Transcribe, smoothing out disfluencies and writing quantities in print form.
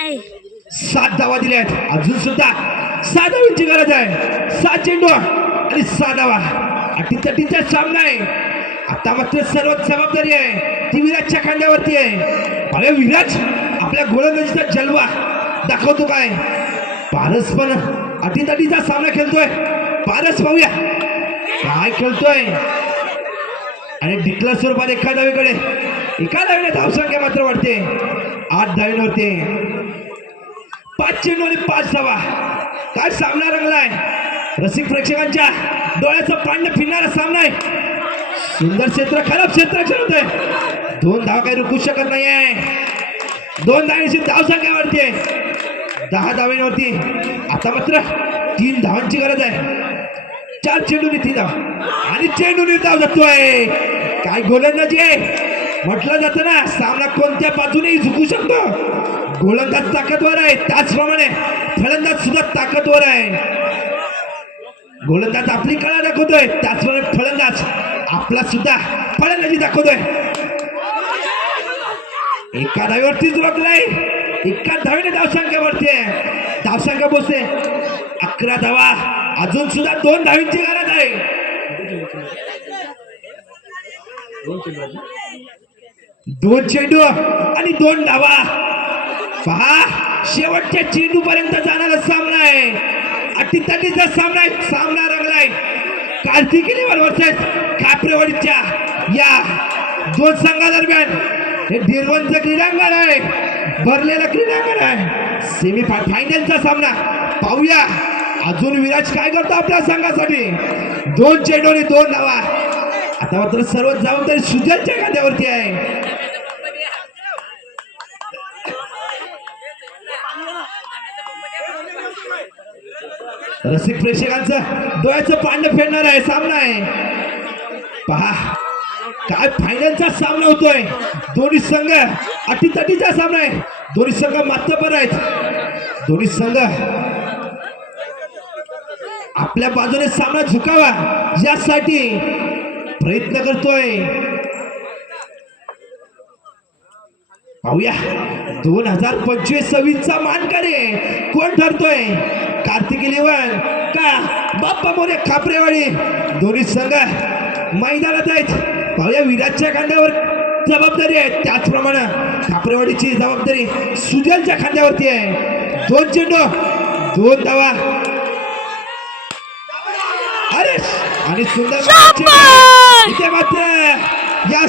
7 धावा दिल्या आहेत. अजून सुद्धा 6 धावांची गरज आहे. 7 चेंडू आणि 6 धावा. अटीतटीचा सामना आहे. आता मात्र सर्वात जबाबदारी आहे ती विराजच्या खांद्यावरती आहे. अरे विराज आपल्या गोलंदाजीचा जलवा दाखवतो काय. पारस पण अटीतटीचा सामना खेळतोय. पारस पाहूया काय खेळतोय. आणि डिक्लेअर स्वरूपात एका धावेने धावसंख्या मात्र वाढते. 8 धावांवरती 5 चेंडू आणि 5 धावा. काय सामना रंगलाय. रसिक प्रेक्षकांच्या डोळ्याचं पांढ फिरणारा सामना आहे. सुंदर क्षेत्र खराब क्षेत्र खेळतोय. 2 धावा काही रुकू शकत नाहीये. 2 धावांची धावसंख्या वाढते. 10 धावांवरती आता मात्र 3 धावांची गरज आहे. 4 चेंडूंनी 3 धावा आणि चेंडूंनी धाव जातोय. काय गोलंदाजी आहे. म्हटलं जातं ना सामना कोणत्या बाजूनेही झुकू शकतो. गोलंदाज ताकदवर आहे त्याचप्रमाणे फलंदाज सुद्धा ताकदवर आहे. गोलंदाज आपली कला दाखवतोय त्याचप्रमाणे फलंदाज आपला सुद्धा फलंदाजी दाखवतोय. एका धावेवरतीच रोखलाय. एका धावेने धावसंख्या वाढते. धावसंख्या पोहोचते 11 धावा. अजून सुद्धा 2 धावांची गरज आहे. 2 चेंडू आणि 2 धावा. पहा शेवटच्या चेंडू पर्यंत जाणारा सामना आहे. अटीतटीचा सामना आहे. सामना रंगलाय. कार्तिकी लेवल वर्सेस कापरेवाडीच्या या 2 संघादरम्यान. हे डिरवनचं क्रीडांगण आहे. भरलेलं क्रीडांगण आहे. सेमी फायनलचा सामना पाहूया. अजून विराज काय करतो आपल्या संघासाठी. 2 चेंडू आणि 2 धावा. आता मात्र सर्व जबाबदारी सुजलच्या खांद्यावरती आहे. रसिक प्रेक्षकांचं डोळ्याचं पांढ फेडणार आहे सामना आहे. पहा काय फायनलचा सामना होतोय. दोन्ही संघ अटीतटीचा सामना आहे. दोन्ही संघ मातबर आहेत. दोन्ही संघ आपल्या बाजूने सामना झुकावा यासाठी प्रयत्न करतोय. पाहूया 2025-26 चा मानकरी कोण ठरतोय. कार्तिकी लेवल का बाप्पा मोरे खापरेवाडी. दोन्ही संघ मैदानात आहेत. पाहूया विराजच्या खांद्यावर जबाबदारी आहे त्याचप्रमाणे खापरेवाडीची जबाबदारी सुजलच्या खांद्यावरती आहे. 2 चेंडू 2 धावा. अरे आणि सुंदर इथे मात्र या